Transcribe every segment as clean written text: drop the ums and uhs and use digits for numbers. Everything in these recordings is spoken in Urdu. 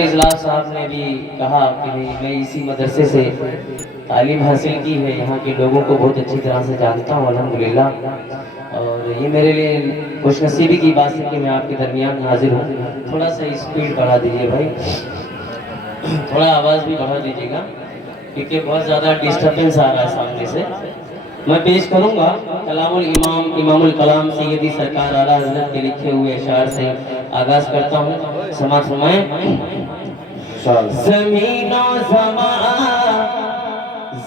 اجلاس صاحب نے بھی کہا کہ میں اسی مدرسے سے تعلیم حاصل کی ہے، یہاں کے لوگوں کو بہت اچھی طرح سے جانتا ہوں الحمدللہ، اور یہ میرے لیے خوش نصیبی کی بات ہے کہ میں آپ کے درمیان حاضر ہوں۔ تھوڑا سا اسپیڈ بڑھا دیجیے بھائی، تھوڑا آواز بھی بڑھا دیجیے گا کیونکہ بہت زیادہ ڈسٹربنس آ رہا ہے سامنے سے۔ میں پیش کروں گا کلام الامام امام الکلام سیدی سرکار اعلیٰ حضرت کے لکھے ہوئے اشعار سے آغاز کرتا ہوں، سماعت فرمائیں۔ زمین و زمان،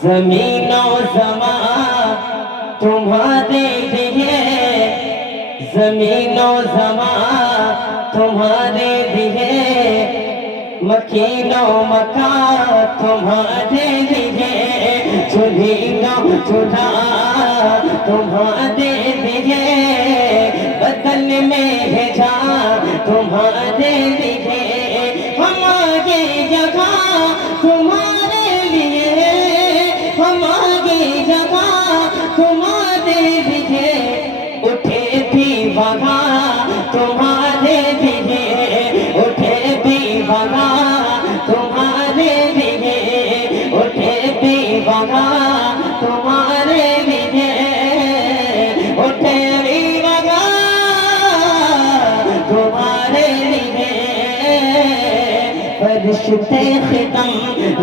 زمین و زمان تمہارے لیے، زمین و زمان تمہارے لیے، مکین و مکان تمہارے لیے، چنین و چنا تمہارے لیے، بدن میں ہے جان تمہارے لیے، ہماری جگہ تمہارے لیے، ہماری جگہ تمہارے لیے، اٹھے بھی وہاں تمہارے لیے، اٹھے بھی وہاں تمہارے لیے، اٹھے بھی وہاں تمہارے لیے، اٹھے بھی وہاں تمہارے لیے، فرشتے خدم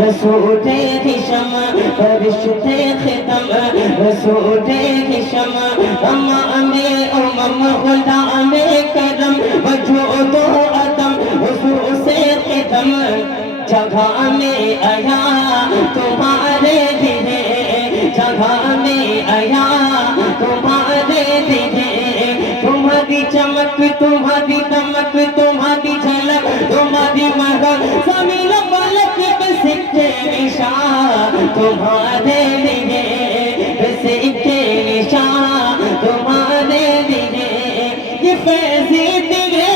رسول ہشم، فرشتے خدم رسول ہشم، امام امم غلام کرم وجود و عدم حضور سے قدم، جگہ میں آیا تمہارے لیے، جگہ میں آیا تمہارے لیے، تمہاری چمک تمہاری دمک تمہاری جھلک تمہاری مہک، زمین فلک پہ سکے نشان تمہارے لیے، پہ سکے نشان تمہارے لیے، یہ فیضی دیے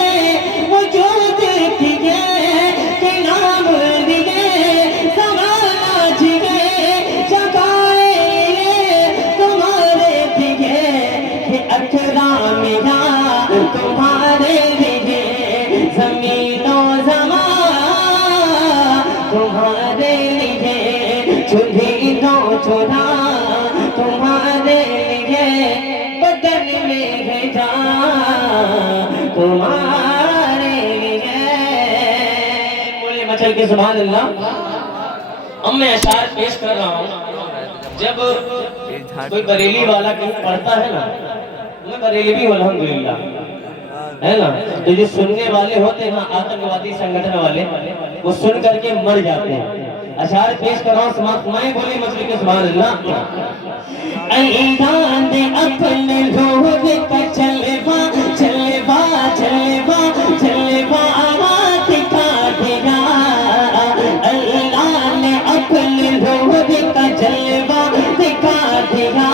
وجود دیے کہ نام دیے زمانہ دیے، جگائے تمہارے لیے، کہ اکرام یا تمہارے لیے، زمین و زمان تمہارے لیے، چنین و چنا تمہارے لیے، بدن میں ہے جان تمہارے لیے۔ بولے مچل کے سبحان اللہ۔ اب میں اشعار پیش کر رہا ہوں، جب کوئی بریلی والا کہیں پڑھتا ہے نا، میں بریلی ہوں الحمدللہ، ہے نا، تو جو سننے والے ہوتے ہیں نا آتنکوادی سنگٹھن والے، وہ سن کر کے مر جاتے ہیں۔ اشعار پیش کر رہا ہوں، سماعت فرمائیں، بولے مچل کے سبحان اللہ۔ ایران اپنے لوگ کا چلوا چلوا چلوا چلوا دکھا دیا، اللہ نے اپنے لوگ کا جلوہ دکھا دیا،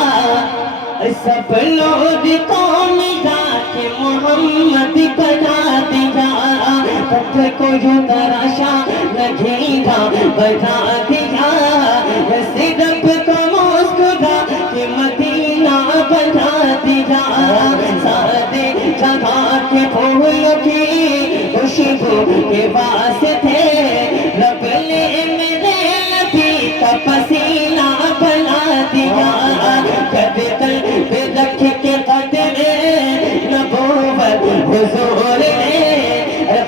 سب لوگ قوم ذات محمد بنا دیا، پتھر کو یوں تراشا لگیرا بنا دیا، صرف کو مسکرا کہ مدینہ بنا دیا، سارے جہاں کے پھول کی خوشبو کے واسطے رب نے میرے نبی کا پسینہ بنا دیا، کبھی دل پہ رکھ کے قدر نبوت حضور نے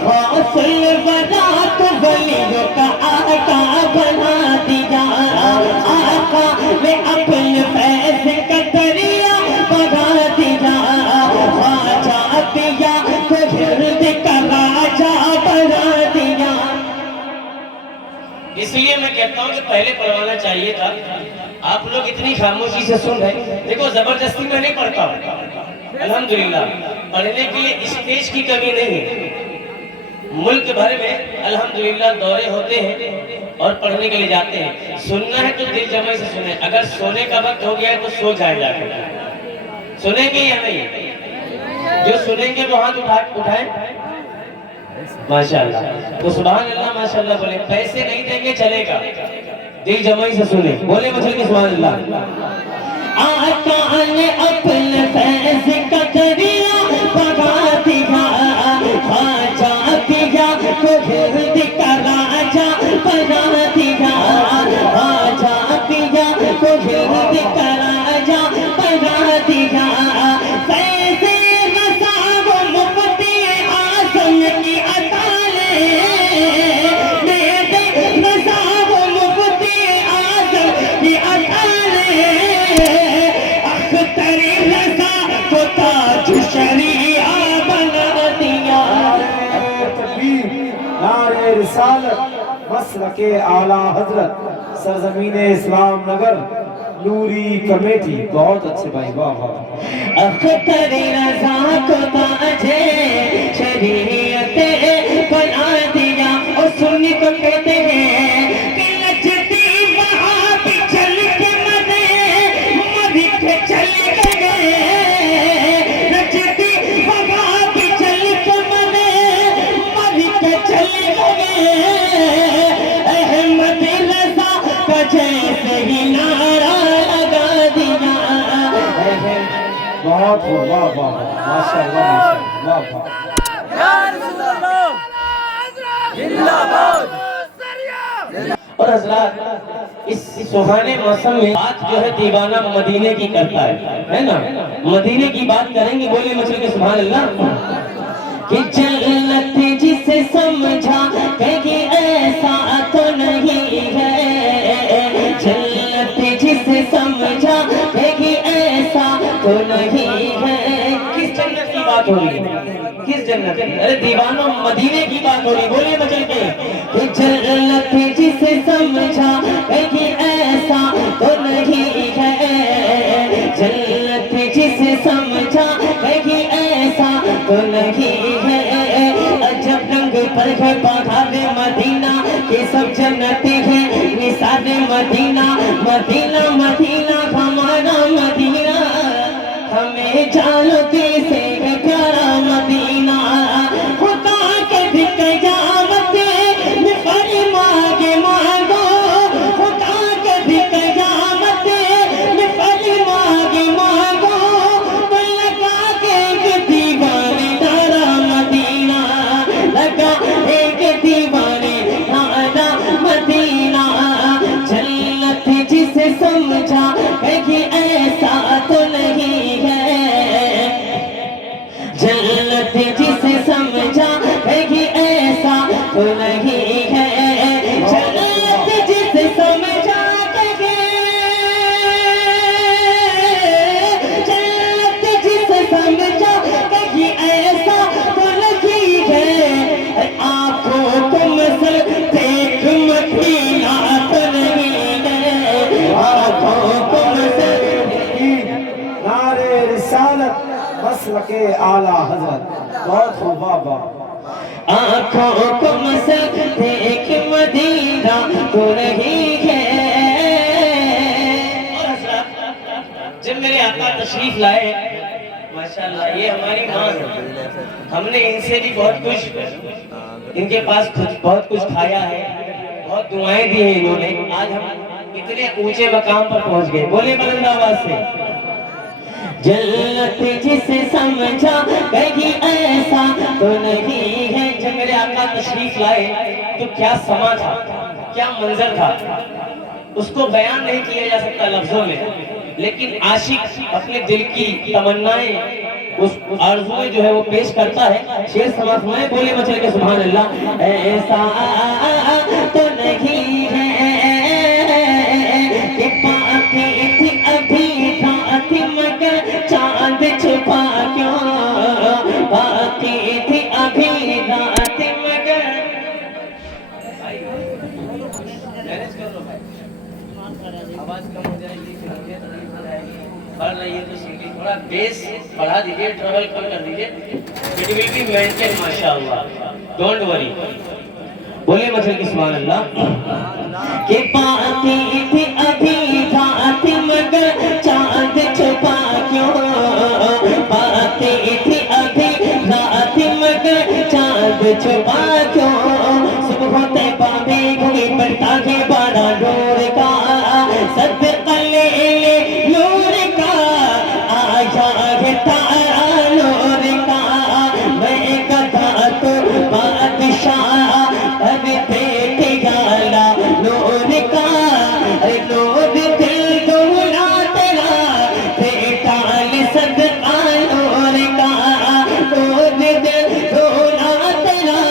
خوف الورا کو ولیوں کا آقا بنا دیا، آقا نے اپنے فیض کا دریا بنا دیا، خواجہ پیا کو گرد کا راجہ بنا دیا۔ اس لیے میں کہتا ہوں کہ پہلے پڑھوانا چاہیے تھا، آپ لوگ اتنی خاموشی سے سن رہے، دیکھو زبردستی میں نہیں پڑھتا ہوں، الحمدللہ پڑھنے کے لیے اسٹیج کی کمی نہیں ہے، ملک بھر میں الحمدللہ دورے ہوتے ہیں اور پڑھنے کے لیے جاتے ہیں، سننا ہے تو دل جمعی سے سنیں، اگر سونے کا وقت ہو گیا ہے تو سو جائیں جا کے، سنیں گے یا نہیں؟ جو سنیں گے وہ ہاتھ اٹھائیں، ماشاءاللہ، تو سبحان اللہ ماشاءاللہ بولے، پیسے نہیں دیں گے چلے گا، دل جمعی سے سنیں، بولے مچھل کے سبحان اللہ۔ آقا نے اپنے فیض کا دریا بنا دیا، خواجہ پیا کو گرد کا رسالت مسلک اعلی حضرت سرزمین اسلام نگر نوری کمیٹی. بہت اچھے بھائی، واہ واہ. اختر رضا کو تاجے شریعت بنا دیا اور سنی کو کہتے ہیں کہ نچتی وہاں بھی چل کے مدے مدی کے چل گئے. نچتی وہاں بھی چل کے مدے مدی کے چل گئے. احمد رضا کا جیسے ہی نعرہ لگا دیا. بہت ہو، واہ واہ واہ، ماشاء اللہ واہ واہ. اور حضرات اس سہانے موسم میں بات جو ہے دیوانہ مدینے کی کرتا ہے نا. مدینے کی بات کریں گے، بولے مچل کے سبحان اللہ. کہ جنت جسے سمجھا کہیں ایسا تو نہیں ہے. جنت جسے سمجھا کہیں ایسا تو نہیں ہے. کس جنت کی بات ہو رہی ہے؟ کس جنت کی؟ ارے دیوانوں مدینے کی بات ہو رہی. بولے مچل کے کہ جنت جسے سمجھا کہیں ایسا تو نہیں ہے. جنت جسے سمجھا کہیں ایسا تو نہیں ہے. عجب رنگ پر ہے بہار مدینہ کہ سب جنتی ہیں. نثار مدینہ مدینہ مدینہ ہمارا مدینہ. ہمیں جانو دل سے ہے پیارا مدینہ. خدا کے بھی قیامت میں بڑی مانگے مانگو. خدا کے بھی قیامت میں بڑی مانگے مانگو. تو لگا کے ایک دیوانے دارا مدینہ. لگا ایک دیوانے دارا مدینہ. جنت جسے سمجھا کہیں ایسا تو نہیں ہے. جنت جسے سمجھا کہیں ایسا تو نہیں ہے. جنت جسے سمجھا جنت جسے سمجھا کہیں ایسا تو نہیں ہے. آنکھوں کو مثل دیکھ مدینہ تو نہیں ہے. آنکھوں کو مثل نعرے رسالت مسلک اعلی حضرت. بہت ہو، واہ واہ. آنکھوں کو مثل دیکھ مدینہ تو نہیں ہے. اور حضرات جب میرے آقا تشریف لائے ماشاءاللہ یہ ہماری ماں ہے. ہم نے ان سے بھی بہت کچھ ان کے پاس بہت کچھ کھایا ہے. بہت دعائیں دی ہیں انہوں نے. آج ہم اتنے اونچے مقام پر پہنچ گئے. بولے بلند آواز سے. جنت جسے سمجھا کہیں ایسا تو نہیں ہے. جب میرے آقا تشریف لائے تو کیا سما تھا، کیا منظر تھا، اس کو بیان نہیں کیا جا سکتا لفظوں میں. لیکن عاشق اپنے دل کی تمنائیں اس آرزویں جو ہے وہ پیش کرتا ہے. شعر سماعت فرمائیں، بولے مچل کے سبحان اللہ. ایسا تو نہیں ہے کہ باقی تھی ابھی رات مگر چاند چھپا کیوں. باقی تھی ابھی رات مگر آواز کم ہو جائے گی. پڑھ رہی ہے تو سنگی تھوڑا بیس بڑھا دیجئے. ٹریول کم کر دیجئے. It will be maintained ماشاءاللہ. Don't worry. بولے مچل کی سبحان اللہ. کہ باقی تھی ابھی رات مگر چاند چھپا کیوں. باقی تھی ابھی رات مگر چاند چھپا کیوں. صبح طیبہ میں گھڑی پڑتا ہے بڑا نور کا. صدقہ لے لے نور کا آیا ہے تارا نور کا. میں گدھا تو بادشاہ اب دیکھ گالا نور کا. نور دل دولا تیرا بیٹا صدقہ نور کا. نور دل دولا تیرا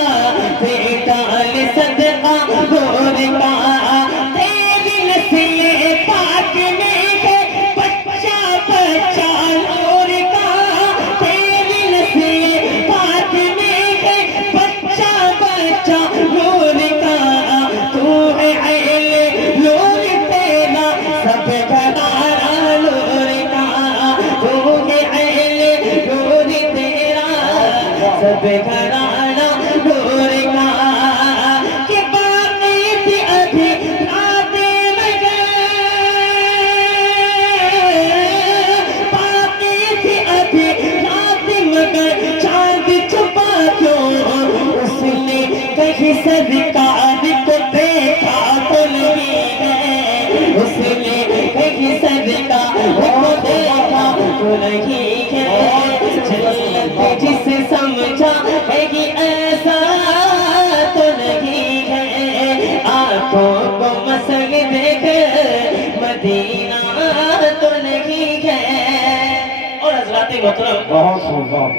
محترم بہت خوب بہت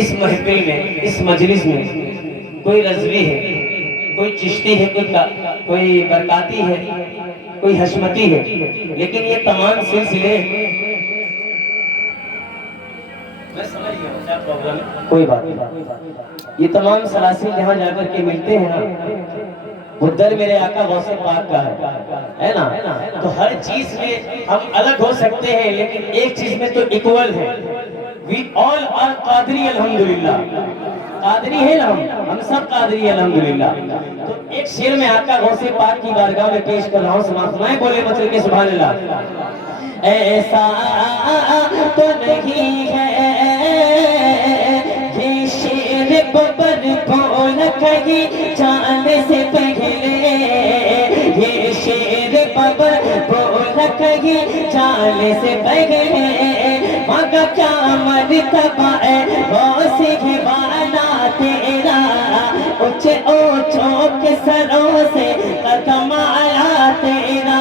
اس محفل میں اس مجلس میں کوئی رضوی ہے، کوئی چشتی ہے، کوئی برکاتی ہے، کوئی حشمتی ہے، لیکن یہ تمام سلسلے میں سمجھ گیا ہوں کیا پرابلم ہے، کوئی بات نہیں، یہ تمام سلاسل جہاں جا کر کے ملتے ہیں نا وہ در میرے آقا غوث پاک کا ہے نا، تو ہر چیز میں ہم الگ ہو سکتے ہیں لیکن ایک چیز میں تو ایکول ہے. We all are قادری الحمدللہ، قادری ہے نا، ہم سب قادری الحمدللہ. تو ایک شعر میں آقا غوث پاک کی بارگاہ میں پیش کر رہا ہوں، سماعت فرمائیں، بولے مچل کے سبحان اللہ. ایسا تو نہیں ہے یہ شیر ببر بول کہیں جانے سے پہلے، یہ شیر ببر بول کہیں جانے سے پہلے، مگر کیا مرتبہ ہے غوث کے بالا تیرا، اونچے اونچوں کے سروں سے قدم آیا تیرا،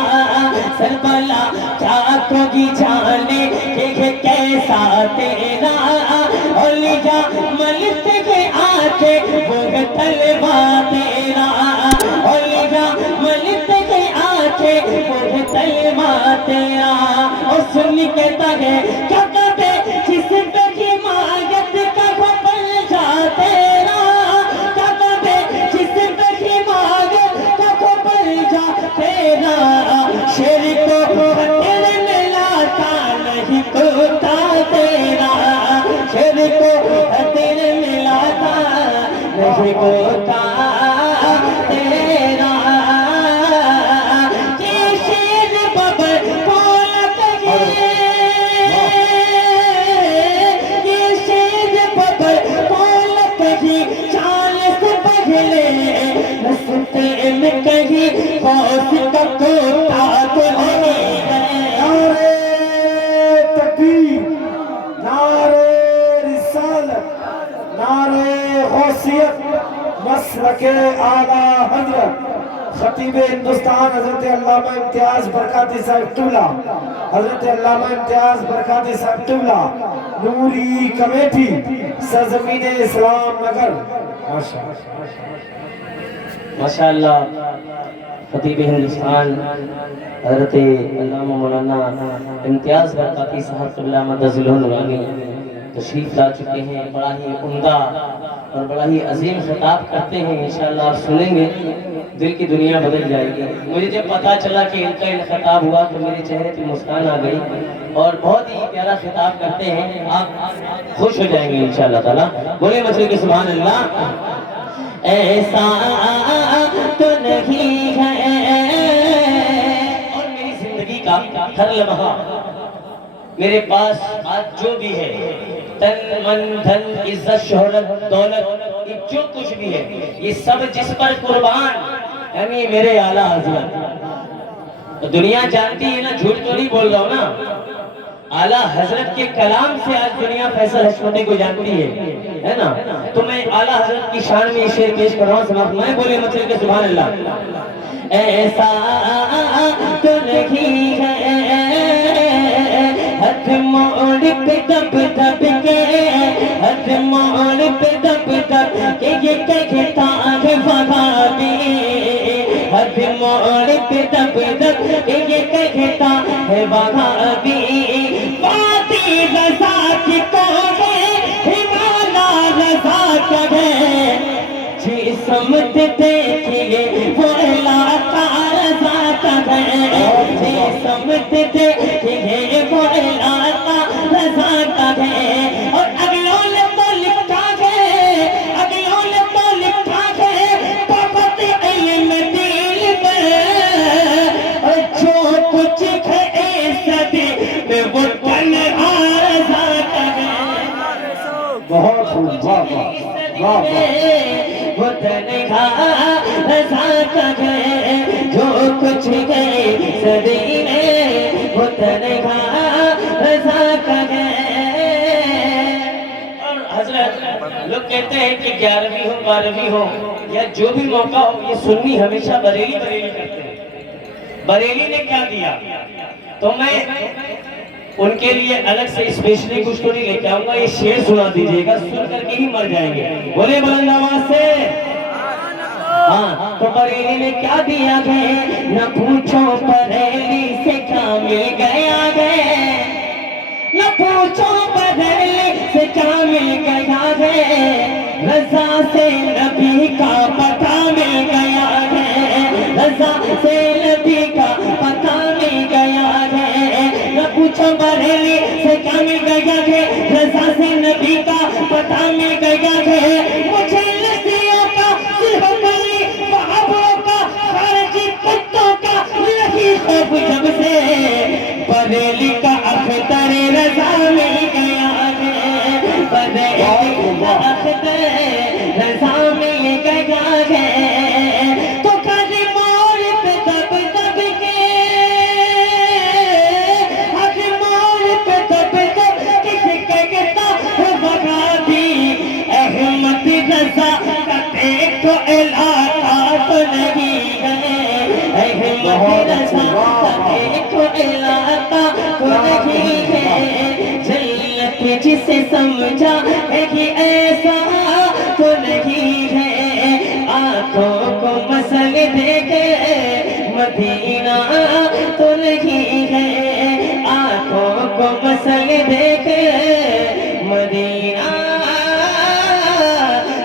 سربلا کیا کوئی جانے کہ کیسا تیرا، اولیاء ملتے کے آنکھیں وہ طلبہ تیرا، اولیاء ملتے کے آنکھیں وہ طلبہ تیرا. اور سن کہتا ہے کیا کہتے جس پہ حمایت کا بل جا تیرا، کیا کہتے جس پہ حمایت کا بل جا تیرا، شیر کو خطر میں لاتا نہیں کوتا تیرا، شیر کو خطر میں لاتا نہیں کوتا تیرا. یہ شیر ببر بول کہیں، یہ شیر ببر بول کہیں چال سے پہلے، رستے میں کہیں غوث کا کوتا تو نہیں ہے. نعرہ تکبیر، نعرہ رسالت، نعرہ غوثیت، مسلک اعلیٰ حضرت خطیب ہندوستان حضرت علامہ امتیاز برکاتی صاحب قبلہ، حضرت علامہ امتیاز برکاتی صاحب قبلہ، نوری کمیٹی سرزمین اسلام نگر. ماشاءاللہ خطیب ہندوستان حضرت علامہ مولانا امتیاز برکاتی صاحب قبلہ مدظلہ نورانی تشریف لا چکے ہیں. بڑا ہی عمدہ اور بڑا ہی عظیم خطاب کرتے ہیں، انشاءاللہ آپ سنیں گے دل کی دنیا بدل جائے گی. مجھے جب پتا چلا کہ ان کا خطاب ہوا تو میرے چہرے پہ مسکان آ گئی، اور بہت ہی پیارا خطاب کرتے ہیں، آپ خوش ہو جائیں گے انشاءاللہ تعالیٰ. بولے مچھلی کے سبحان اللہ. ایسا تو نہیں ہے اور میری زندگی کا ہر لمحہ میرے پاس آج جو بھی ہے، تن من دھن عزت شہرت دولت، یہ جو کچھ بھی ہے یہ سب جس پر قربان یعنی میرے اعلیٰ حضرت. دنیا جانتی ہے نا، جھوٹ تو نہیں بول رہا ہوں نا، اعلیٰ حضرت کے کلام سے آج دنیا فیصل حشمتی کو جانتی ہے نا. تو میں اعلیٰ حضرت کی شان میں یہ شعر پیش کر رہا ہوں، سماعت میں بولے مچل کے سبحان اللہ. ایسا تو نہیں ہے ہاتھ موڑ پہ دب دب کے، ہاتھ موڑ پہ دب دب کے یہ کہتا ہے وہابی، ہاتھ موڑ پہ دب دب کے یہ کہتا ہے وہابی. وادی رضا کی قوم ہمالا رضا کا ہے، جس سمت دیکھیے وہ علاقہ رضا کا ہے، جس سمت دیکھیے وہ علاقہ رضا کا ہے. اور اگلوں نے تو لکھا ہے، اگلوں نے تو لکھا ہے بابت علم دل میں، اور جو کچھ ہے سبھی میں وہ تنہا رضا کا ہے. بہت خوب، واہ واہ واہ واہ. وہ تنہا رضا کا ہے، جو کچھ ہے سبھی میں وہ تنہا رضا کا ہے. اور حضرت لوگ کہتے ہیں کہ 11ویں ہو 12ویں ہو یا جو بھی موقع ہو، یہ سنی ہمیشہ بریلی بریلی کرتے ہیں. بریلی نے کیا دیا؟ تو میں ان کے لیے الگ سے اسپیشلی کچھ تو نہیں لے کے آؤں گا، یہ شعر سنا دیجئے گا، سن کر کے ہی مر جائیں گے، بولے بلند آواز سے۔ ہاں تو بریلی نے کیا دیا گئے، نہ پوچھو بریلی سے کیا مل گیا گئے، نہ پوچھو بریلی سے کیا مل گیا گئے، رضا سے نبی کا پتہ مل گیا ہے، رضا سے نبی کا پتہ مل گیا ہے، نہ پوچھو بریلی سے کیا مل گیا ہے، رضا سے نبی کا پتہ مل گیا ہے، مجھے لسیوں کا صرف کلی بہبوں کا خارجی کتوں کا لہی خوف جب سے بریلی کا اختر رضا مل گیا ہے، بریلی کا اختر رضا مل گیا ہے، تو کھلی موڑ پہ دب دب کے، کھلی موڑ پہ دب دب کس کہتا ہے وہابی، احمد رضا کا دیکھو علاقہ تو نہیں ہے، احمد رضا کا دیکھو علاقہ تو نہیں ہے، جنت جسے سمجھا ہے کہ ایسا تو نہیں ہے، آنکھوں کو مسل دیکھے مدینہ تو نہیں ہے، آنکھوں کو مسل دیکھے مدینہ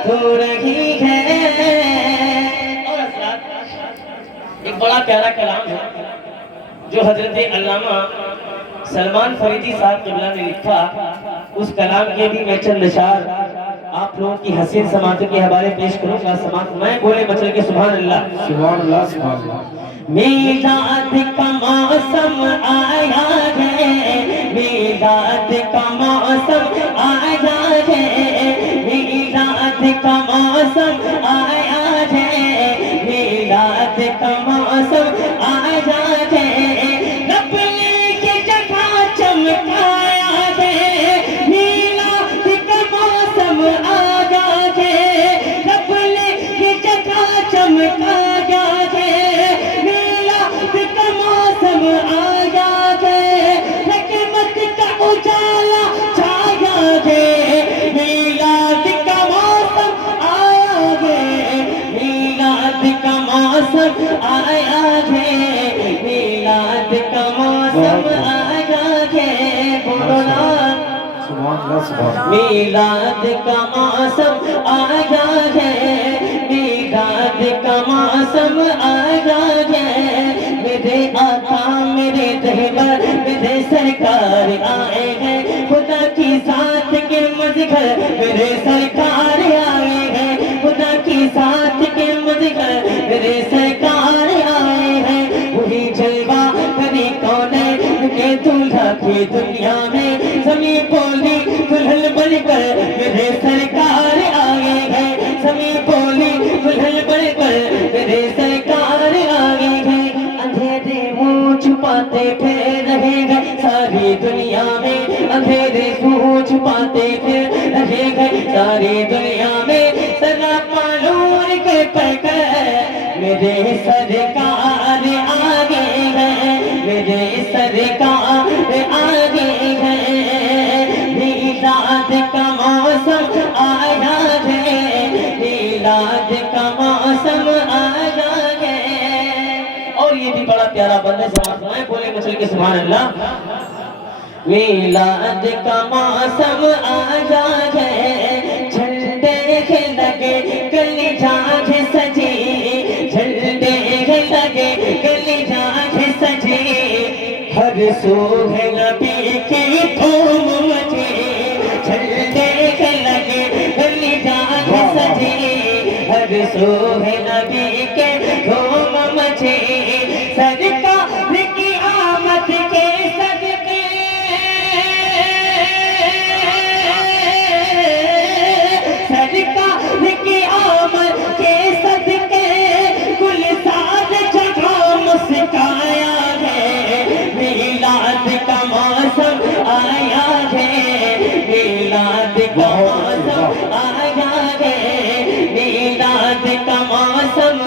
تو نہیں ہے۔ اور حضرات ایک بڑا پیارا کلام ہے جو حضرت علامہ سلمان فریدی صاحب قبلہ نے لکھا، اس کلام کے بھی میں چند اشعار آپ لوگوں کی حسین سماعتوں کے حوالے پیش کروں گا، سماعت میں بولے مچل کے سبحان اللہ، سبحان اللہ، سبحان اللہ۔ میلاد کا موسم آیا ہے، میلاد کا موسم آیا ہے، میلاد کا موسم آیا ہے، میلاد کا موسم آیا ہے، رب نے کی جگہ چمکایا ہے، میلاد کا موسم آیا ہے، رب نے کی جگہ چمکایا ہے، میلاد کا موسم آیا ہے، حکمت کا اجالا چھایا ہے، میلاد کا موسم آیا ہے، میلاد کا موسم آیا ہے، میلاد کا موسم آیا ہے، بولنا سبحان اللہ، سبحان اللہ۔ میلاد کا موسم آیا ہے، میلاد کا موسم آیا ہے، میرے آقا میرے رہبر میرے سرکار آئے ہیں، خدا کی ذات کے مظہر میرے سرکار آئے ہیں، خدا کی ذات کے مظہر میرے سرکار آئے ہیں، وہی جلوہ کری کونین کے دلہا کی دنیا میں، زمین بولی دلہن بن کر میرے سرکار آئے ہیں، زمین بولی دلہن بن کر میرے سرکار آئے ہیں، اندھیرے منہ چھپاتے پھر رہے گئے ساری دنیا میں، اندھیرے منہ چھپاتے پھر رہے گئے ساری دنیا میں، سراپا نور کے پیکر میرے سرکار آگے ہیں، میرے سرکار آگے ہیں، میلاد کا موسم آیا ہے، میلاد کا موسم آیا ہے۔ اور یہ بھی بڑا پیارا بندہ سماعت بولے مچل کے سبحان اللہ۔ میلاد کا موسم آیا ہے، جھنڈے لگے گلی جاگ سجی، جھنڈے لگے گلی جاگ سجی، ہر سو ہے نبی کی دھوم مچی، جھنڈے لگے گلی جاگ سجی، ہر سو ہے نبی کے دھوم مچی، سرکار کی آمد کے صدقے، سرکار کی آمد کے صدقے، گلزار جگہ مسکایا ہے، میلاد کا موسم آیا ہے، میلاد کا موسم آیا ہے، میلاد کا موسم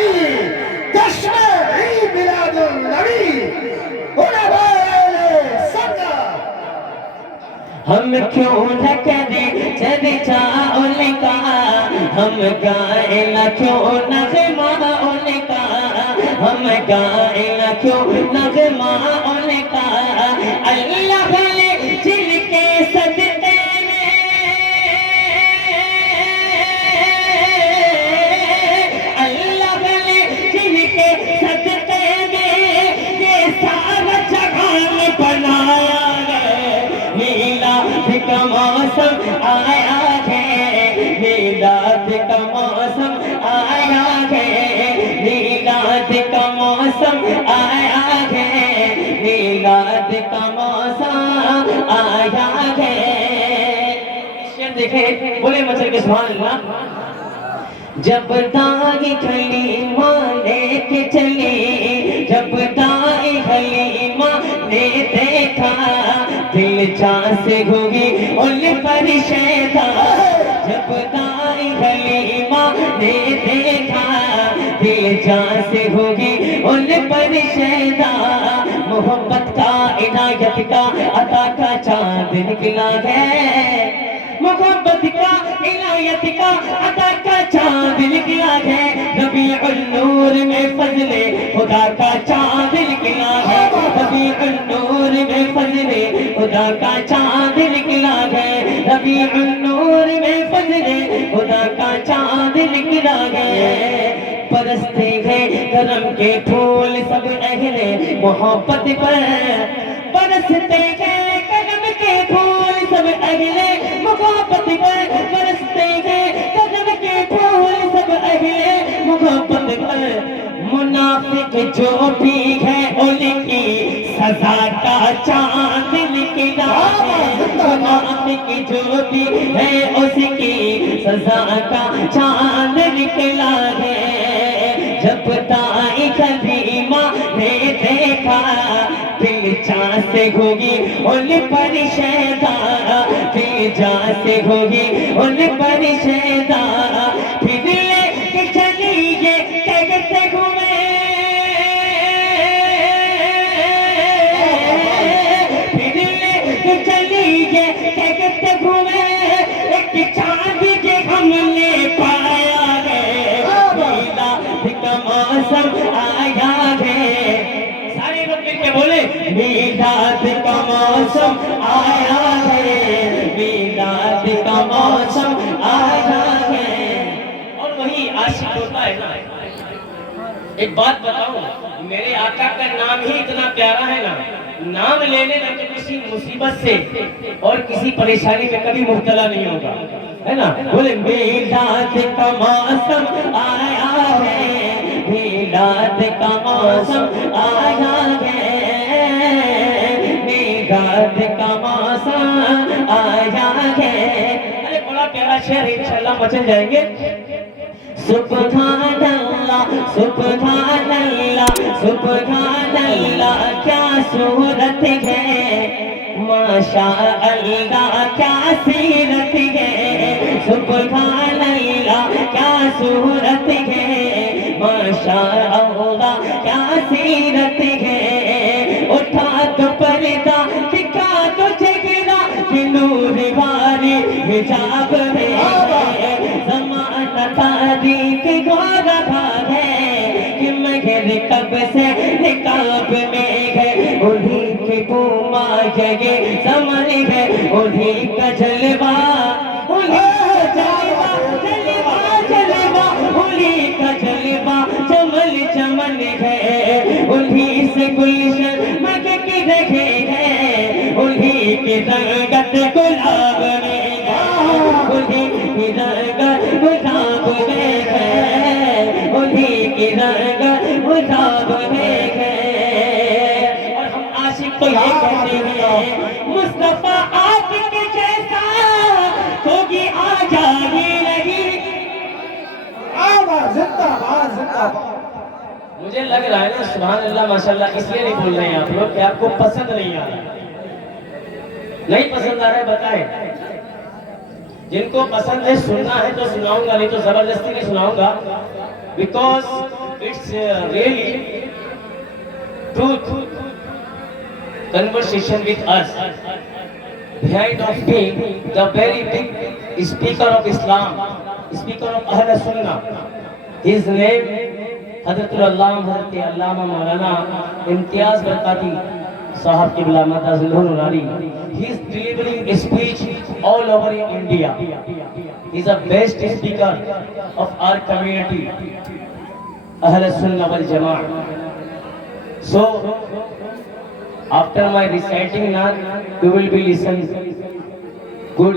النبی جشن عید میلاد النبی ہم کیوں نہ کریں چرچا ان کا، ہم گائیں نہ کیوں نغمہ ان کا، ہم گائیں نہ کیوں نغمہ ان کا، اللہ بھلے جن کے صدقے میں، اللہ بھلے جن کے صدقے میں یہ سارا جہان بنایا ہے، میلاد کا موسم آیا ہے، میلاد کا موسم آیا ہے، میلاد کا موسم آیا ہے، میلاد کا موسم آیا ہے۔ شعر دیکھیں، بولے مچل کے سبحان اللہ۔ جب دائی حلیمہ لے کے چلی، جب دائی حلیمہ نے دیکھا، دل جان سے ہوگی ان پر شیدا، جب دائی حلیمہ نے دیکھا، دل جان سے ہوگی ان پر شیدا، محبت کا عنایت کا عطا کا چاند نکلا ہے، محبت کا عنایت کا عطا کا چاند نکلا ہے، ربیع النور میں فضل خدا کا چاند نکلا ہے، ربیع النور میں فضل خدا کا چاند نکلا ہے، ربیع النور میں فضل خدا کا چاند نکلا ہے، برستے ہیں کرم کے پھول سب اہل محبت پر، برستے ہیں کرم کے پھول سب اہل محبت پر، برستے ہیں کرم کے پھول سب اہل محبت پر، منافق جو بھی ہے ان کی سزا کا چاند نکلا ہے، منافق جو بھی ہے اس کی سزا کا چاند نکلا ہے، جب دائی حلیمہ نے دیکھا، دل جان سے ہوگی ان پر شیدا، دل جان سے ہوگی ان پر شیدا، پھر لے کے چلی یہ کہتے گھومے، پھر لے کے چلی یہ کہتے گھومے، ایک چاند کے ہم نے پایا ہے، میلاد کا موسم آیا ہے، سارے لوگ مل کے بولے میلاد کا موسم آیا ہے، میلاد کا موسم آیا ہے۔ اور وہی عاشق ہوتا ہے نا، ایک بات بتاؤں، میرے آقا کا نام ہی اتنا پیارا ہے نا، نام لینے میں تو کسی مصیبت سے اور کسی پریشانی میں کبھی مبتلا نہیں ہوگا، ہے نا، بولے میلاد کا موسم آیا ہے، میلاد کا موسم آیا ہے، میلاد کا موسم آیا ہے۔ ارے بڑا پیارا شعر ہے، انشاءاللہ مچل جائیں گے۔ سبحان اللہ سبحان اللہ سبحان اللہ کیا صورت ہے، ماشاء اللہ کیا سیرت ہے، سبحان اللہ کیا صورت ہے، ماشاء اللہ کیا سیرت ہے، اٹھا تو پردہ دکھا تو چہرہ کہ نور والی حجاب ہے، زمانہ تاریخ کو رہا ہے کہ مگر کب سے نقاب میں ہے، انہی کی بوما جگہ سمن ہے، انہی کا جلوہ انہی کا جلوہ جلوہ انہی کا جلوہ چمن چمن ہے، انہی سے گلشن مہک رہے ہیں، انہی کی رنگت گلاب میں ہے، انہی کی رنگت گلاب میں ہے، انہی کی رنگت گلاب میں ہے۔ اور ہم عاشق تو یہ کہتے ہیں مصطفیٰ آپ کے جیسا کوئی آجا ہی نہیں۔ آواز زندہ باد زندہ باد۔ مجھے لگ رہا ہے نا سبحان اللہ ماشاءاللہ اس لیے نہیں بول رہے ہیں آپ لوگ کہ آپ کو پسند نہیں آ رہا، نہیں پسند آ رہا ہے بتائیں، جن کو پسند ہے سننا ہے تو سناؤں گا، نہیں تو زبردستی نہیں سناؤں گا، because it's really truth conversation with us. Behind of me, the very big speaker of Islam, speaker of Ahl Sunnah. His name, Hadratul Allama, Hazrat Allama Maulana Imtiaz Barkati Sahab Qibla Madazullah Nurani. He is delivering a speech all over in India. He is the best speaker of our community, Ahl Sunnah wal Jama'ah. So, after my reciting now, you will be listening good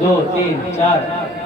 2 3 4,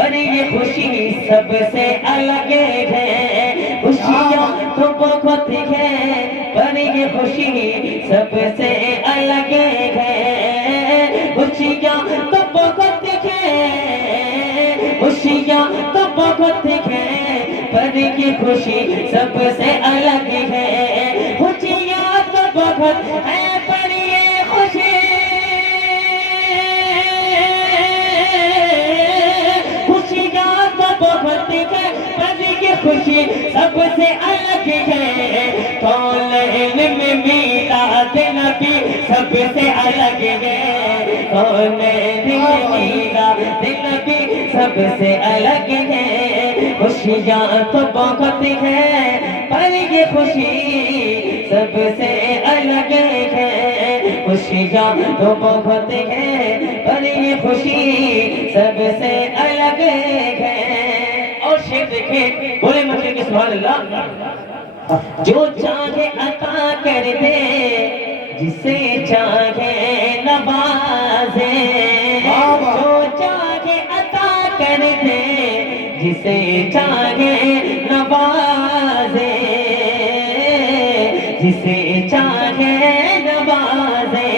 پر یہ خوشی سب سے الگ ہے خوشیاں تو بہت ہے پر یہ خوشی سب سے الگ ہے خوشیاں تو بہت ہے خوشیاں تو بہت ہے پر یہ خوشی سب سے الگ ہے خوشیاں تو بہت ہے پر یہ خوشی خوشیاں تو بہت ہے پر یہ خوشی سب سے الگ ہے کونین میں میلاد نبی سب سے الگ ہے کونین میں میلاد نبی سب سے الگ ہے خوشیاں تو بہت ہے پر یہ خوشی سب سے الگ ہے خوشیاں تو بہت ہے پر یہ خوشی سب سے الگ ہے اور شعر دیکھیں بولے مطلب کہ سبحان اللہ جو چاہے عطا کر دے جسے چاہے نوازے جو چاہے عطا کر دے جسے چاہے نوازے جسے چاہے نوازے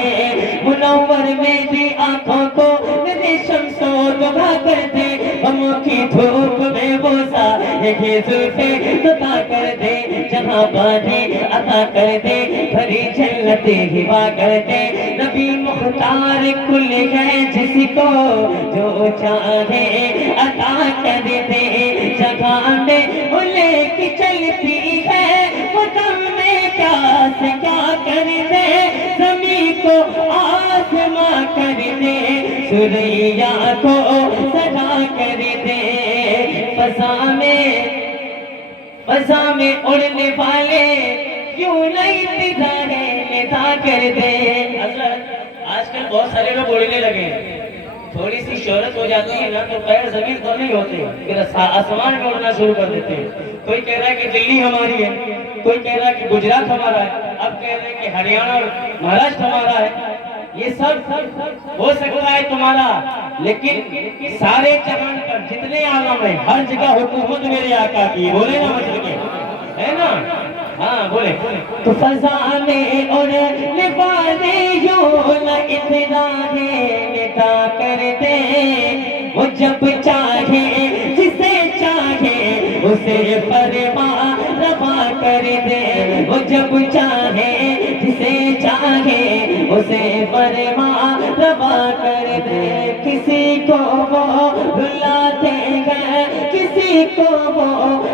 منور میں بھی آنکھوں کو میرے شمس و ضحیٰ کر دے غموں کی دھوپ میں وہ سایہ کی زلفیں عطا کر دے جہاں بانی عطا کر دے بھری جنت ہوا کر دے نبی مختار کل ہے جس کو جو چاہے عطا کر دے جگہ میں وہ لے کے چلتی ہے وہ دم میں کیا سے کیا کر دے زمین کو آسماں کر دے سریا کو سجا کر دے فضا میں اڑنے والے کیوں نہیں ندا کر دے حضرت آج کل بہت سارے لوگ اڑنے لگے تھوڑی سی شہرت ہو جاتی ہے نا تو پیر زمین تو نہیں ہوتے پھر آسمان میں اڑنا شروع کر دیتے ہیں کوئی کہہ رہا ہے کہ دلی ہماری ہے کوئی کہہ رہا ہے کہ گجرات ہمارا ہے اب کہہ رہے ہیں کہ ہریانہ اور مہاراشٹر ہمارا ہے یہ سب ہو سکتا ہے تمہارا لیکن سارے جہان پر جتنے عالم ہیں ہر جگہ حکومت میرے آقا کی بولے نا مطلب کے ہے نا ہاں بولے تو فضا میں اڑنے والے یوں نہ اتنا ندا کر دے وہ جب چاہے جسے چاہے اسے فرما روا کر دے وہ جب چاہے جسے چاہے اسے فرما روا کر دے کسی کو وہ رلاتے ہیں کسی کو وہ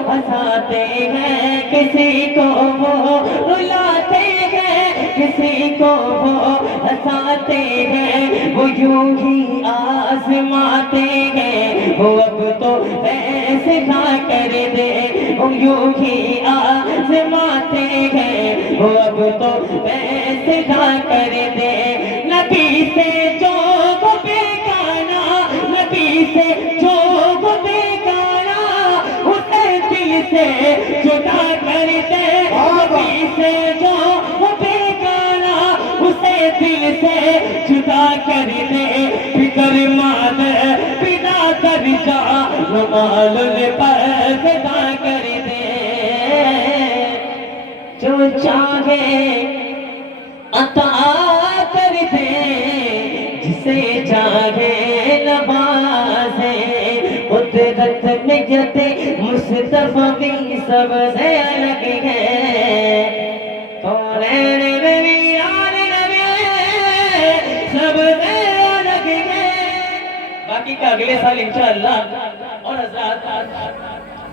ہنساتے ہیں کسی کو وہ رلاتے ہیں کسی کو وہ ہنساتے ہیں وہ یوں ہی آزماتے ہیں وہ اب تو فیصلہ کر دے وہ یوں ہی آزماتے ہیں وہ اب تو فیصلہ کر دے نبی سے جو بیگانہ نبی سے جو بیگانہ اسے دل سے جدا کر دے نبی سے جو بیگانہ اسے دل سے جدا کر دے فکر مادر پدا کر جا مال پر فدا کر دے جو چاہے عطا کر دے جسے چاہے نوازے قدرت میں ید مصطفیٰ بھی سب سے الگ ہے کونین میں میران نبی سب سے الگ ہے باقی کا اگلے سال انشاءاللہ اور حضرات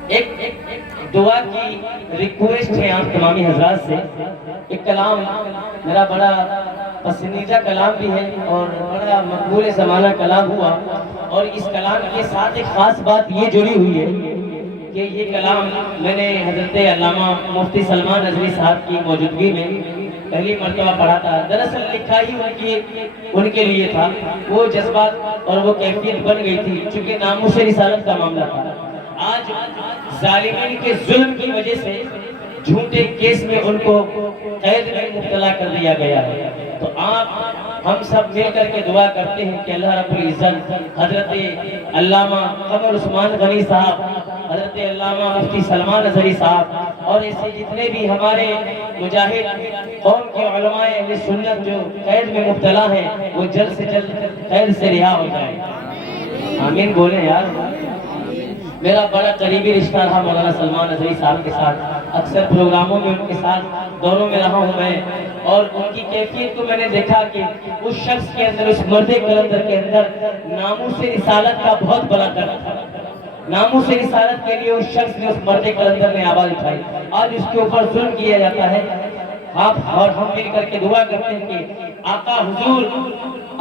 ایک دعا کی ریکویسٹ ہے آپ تمامی حضرات سے ایک کلام میرا بڑا پسندیدہ کلام بھی ہے اور بڑا مقبول زمانہ کلام ہوا اور اس کلام کے ساتھ ایک خاص بات یہ جڑی ہوئی ہے کہ یہ کلام میں نے حضرت علامہ مفتی سلمان نظوی صاحب کی موجودگی میں پہلی مرتبہ پڑھا تھا دراصل لکھا ہی ان کے لیے تھا وہ جذبات اور وہ کیفیت بن گئی تھی چونکہ ناموس رسالت کا معاملہ تھا آج ظالمین کے ظلم کی وجہ سے جھوٹے کیس میں ان کو قید میں مبتلا کر دیا گیا ہے تو آپ ہم سب مل کر کے دعا کرتے ہیں کہ اللہ رب العزت حضرت علامہ قمر عثمان غنی صاحب، حضرت علامہ مفتی سلمان اظہری صاحب اور ایسے جتنے بھی ہمارے مجاہد قوم کے علماء اہل سنت جو قید میں مبتلا ہیں وہ جلد سے جلد قید سے رہا ہو جائے، آمین بولیں یار۔ میرا بڑا قریبی رشتہ رہا مولانا سلمان اظہری صاحب کے ساتھ، اکثر پروگراموں میں ان کے ساتھ دوروں میں رہا ہوں میں، اور ان کی کیفیت کو میں نے دیکھا کہ اس شخص کے اندر، اس مرد کلندر کے اندر ناموس رسالت کا بہت بڑا درد تھا۔ ناموس رسالت کے لیے اس شخص نے، اس مرد کلندر نے آواز اٹھائی۔ آج اس کے اوپر ظلم کیا جاتا ہے، آپ اور ہم مل کر کے دعا کرتے ہیں کہ آقا حضور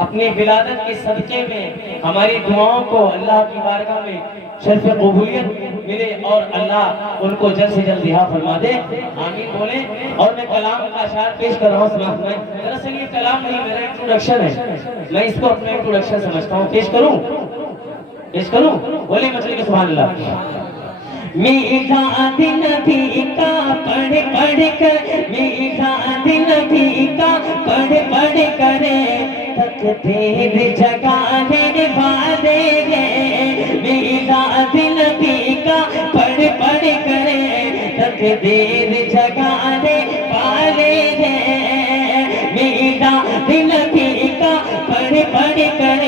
اپنی ولادت کے صدقے میں ہماری دعاؤں کو اللہ کی بارگاہ میں شرف قبولیت ملے اور اللہ ان کو جلد سے جلد رہا فرما دے، آمین بولیں۔ اور میں کلام کا اشعار پیش کر رہا ہوں، سماعت میں دراصل یہ کلام نہیں، میرا انٹروڈکشن ہے، میں اس کو اپنا انٹروڈکشن سمجھتا ہوں۔ پیش کروں بولے مچھلی کے سبحان اللہ۔ میزان نبی کا پڑھ پڑھ کر، میزان نبی کا پڑھ پڑھ کر تقدیر جگانے والے ہیں، میزان نبی کا پڑھ پڑھ کر تقدیر جگانے والے ہیں، میزان نبی کا پڑھ پڑھ کر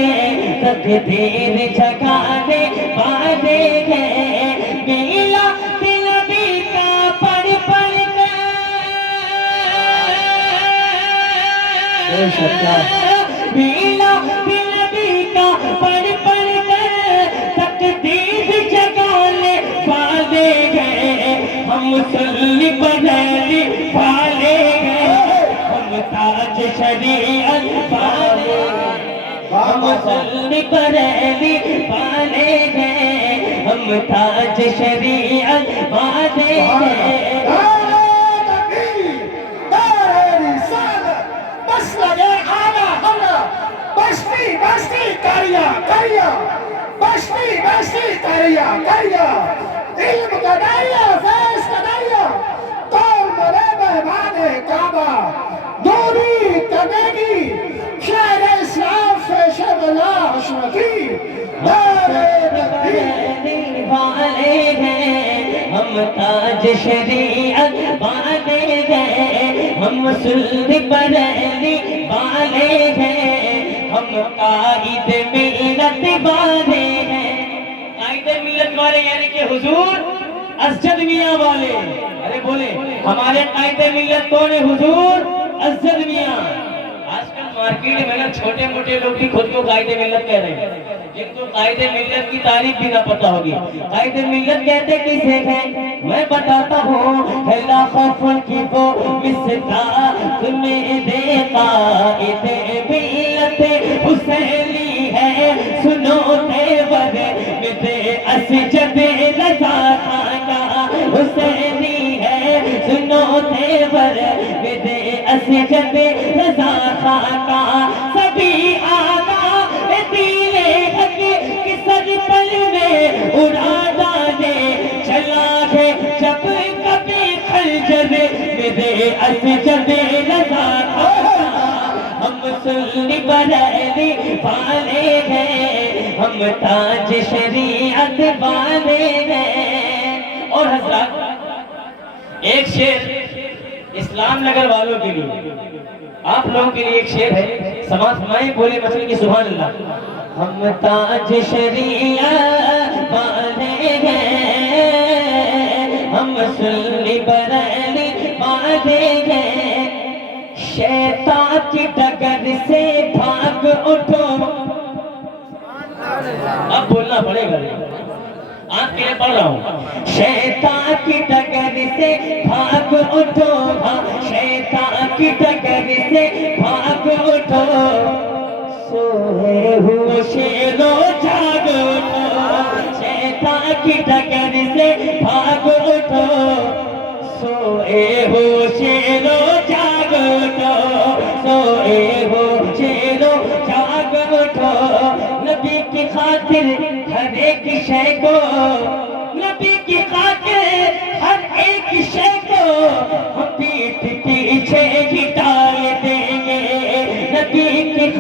تقدیر جگانے والے ہیں، میلا نبی کا پڑھ پڑھ کر تقدیر جگانے والے ہیں، ہم مسلم بریلی والے ہیں، ہم تاج شریعت والے ہیں، ہم مسلم بریلی والے ہیں، ہم تاج شریعت والے ہیں۔ علم کا دائرہ، فیض کا دائرہ، کون بڑے مہمان کعبہ، دوری کمیگی شہر اسلام فیشہ بلا حشمتی والے ہیں، ہم تاج شریعت والے ہیں، ہم مسلم بریلی والے ہیں، ہم قائد ملت والے ہیں۔ قائد ملت والے یعنی کہ حضور اسجد میاں والے، ارے بولے ہمارے قائد ملت کون ہے؟ حضور اسجد میاں۔ آج کل مارکیٹ میں نا چھوٹے موٹے لوگ بھی خود کو قائد ملت کہہ رہے ہیں، جن کو قائد ملت کی تعریف بھی نہ پتا ہوگی۔ قائد ملت کہتے کسے ہیں میں بتاتا ہوں، ہے لا خوف کی وہ مصداق میں دے قائد ملت حسینی ہے، سنو تیور میں دے اسجد رضا خان کا حسینی ہے، سنو تیور میں دے اسجد رضا خان کا، سبھی آقا دین حق کی سر پل میں اڑا ڈالے، چلا ہے جب کبھی خنجر میں دے اسجد رضا خان کا، ہم سنی بریلی والے ہیں، ہم تاج شریعت والے ہیں۔ اور حضرات ایک شعر اسلام نگر والوں کے لیے، آپ لوگوں کے لیے ایک شعر ہے، سماعت فرمائیں، بولے مچھلی کی سبحان اللہ۔ ہم تاج شریعت والے ہیں، ہم سنی بریلی والے ہیں، شیطان کی ڈگر سے بھاگ اٹھو، اب بولنا پڑے گا، آپ کے لیے پڑھ رہا ہوں، شیطان کی ڈگر سے بھاگ اٹھو، شیطان کی ڈگر سے بھاگ اٹھو، سوئے ہوئے شیرو جاگ اٹھو، شیطان کی ڈگر سے بھاگ اٹھو، سوئے ہوئے شیرو جاگ اٹھو، سوئے ہوئے شیرو جاگ اٹھو، نبی کی خاطر ہر ایک شے کو، نبی کی خاطر ہر ایک شے کو ہم پیٹھ پیچھے ہی ڈال دیں گے، نبی کی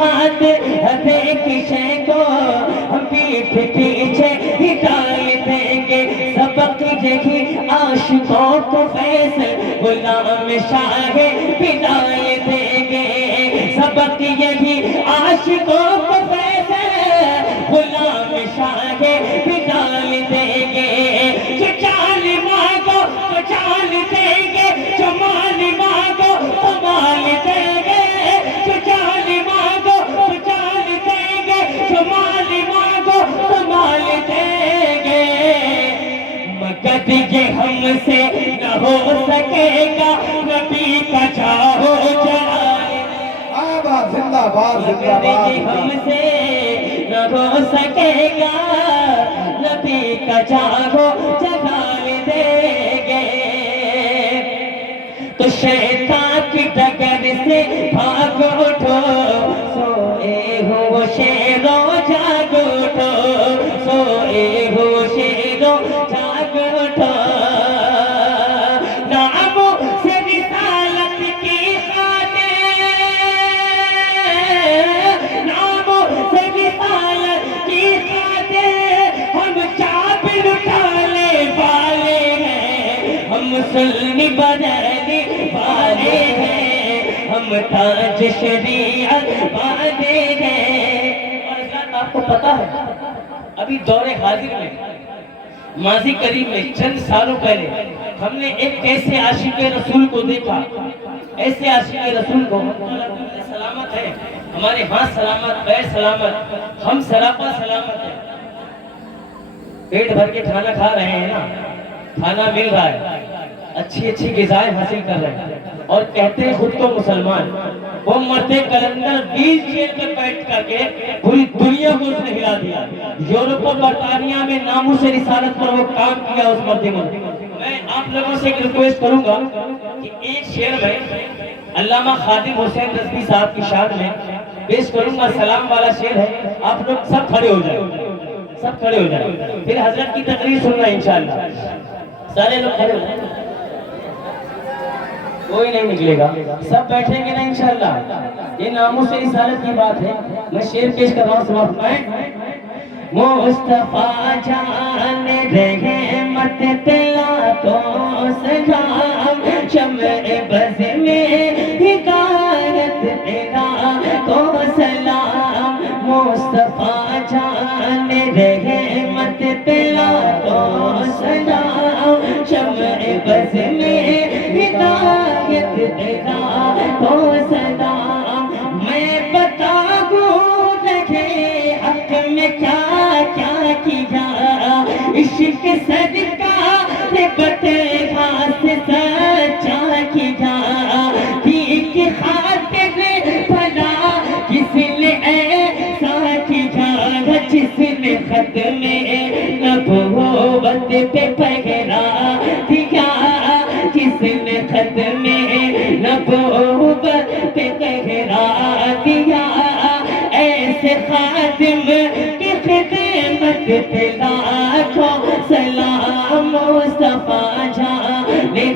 پیچھے ہدایت دیں گے سبق یہی عاشقوں کو فیصل غلام شاہ ہدایت دیں گے سبق یہی عاشقوں کو فیصل غلام شاہ ہدایت دیں گے جو چال مانگو تو چال دیں گے جو مال مانگو تو مال دیں گے جو چال مانگو تو چال دیں گے جو مال مانگو تو مال دیں گے مگر یہ ہم سے نہ ہو سکے گا نبی کا چاہو جلال آباد زندہ باد زندہ مگر باد یہ ہم سے نہ ہو سکے گا نبی کا چاہو جلال دیں گے تو شیطان کی ڈگر سے بھاگ اٹھو سوئے ہو شیرو جاگ اٹھو سوئے ہو شیرو جاگ اٹھو نام سے رسالت کی خاطر نام سے رسالت کی خاطر ہم چابل اٹھانے والے ہیں ہم مسلم بنانے والے ہیں ہم تاج شریعت باندھے ہیں اور حضرات آپ کو پتا ہے ابھی دور حاضر میں ماضی قریب میں چند سالوں پہلے ہم نے ایک ایسے عاشق رسول کو دیکھا ایسے عاشق رسول کو سلامت ہے ہمارے ہاتھ سلامت پیر سلامت ہم سراپا سلامت ہیں پیٹ بھر کے کھانا کھا رہے ہیں نا کھانا مل رہا ہے اچھی اچھی غذائیں حاصل کر رہے ہیں اور کہتے ہیں خود کو مسلمان وہ مرتے کلندر 20 چیئر پر بیٹھ کر کے پوری دنیا کو اس نے ہلا دیا یورپ اور برطانیہ میں ناموس رسالت پر وہ کام کیا اس مرد میں میں آپ لوگوں سے ایک ریکویسٹ کروں گا کہ ایک شعر میں علامہ خادم حسین رضوی صاحب کی شان میں پیش کروں گا سلام والا شعر ہے آپ لوگ سب کھڑے ہو جائیں سب کھڑے ہو جائیں پھر حضرت کی تقریر سننا انشاءاللہ سارے لوگ کھڑے ہو جائیں کوئی نہیں نکلے گا سب بیٹھیں گے نا انشاءاللہ یہ ناموس رسالت کی بات ہے میں شعر پیش کر رہا ہوں سماعت فرمائیں مصطفیٰ جان رحمت تلا تو سلام شمع بز میں ہدایت تلا تو سلام مصطفیٰ جان رحمت تلا تو سلام شمع بز میں ہدایت تلا تو سلام میں بتا دوں رہے حق میں کیا کیا کیا عشق صدقہ بتے خاص سچا کیا دین کی خاطر بھلا کس نے ایسا کیا جس نے ختم نبوت پہ پہرا دیا جس نے ختم نبوت پہ پہرا دیا ایسے خادم کی خدمت پہ لاکھوں سلام مصطفیٰ جان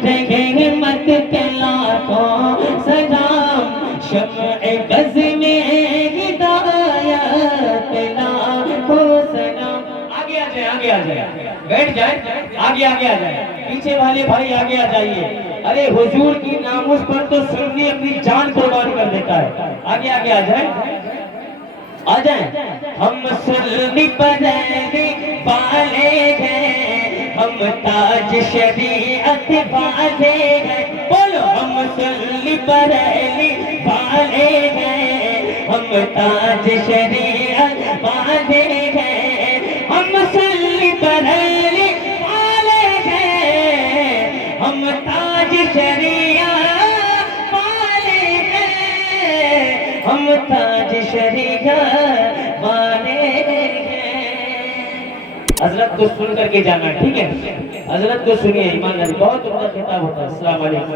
رحمت پہ لاکھوں سلام شمع بز میں ہدایت پہ لاکھوں سلام آگے آ جائیں بیٹھ جائیں آگے آ جائیں پیچھے والے بھائی آگے آ جائیے ارے حضور کی ناموس پر تو سنی اپنی جان قربان کر دیتا ہے آگے آ جائیں ہم سنی بریلی والے ہیں ہم تاج شریعت والے ہیں بولو ہم سنی بریلی والے ہیں ہم تاج شریعت والے ہیں ہم سنی بریلی والے ہیں ہم تاج شریعت والے ہیں ہم تاج شریعت والے ہیں حضرت کو سن کر کے جانا ٹھیک ہے حضرت کو سنیے ایمان اللہ بہت عمدہ خطاب ہوتا ہے السلام علیکم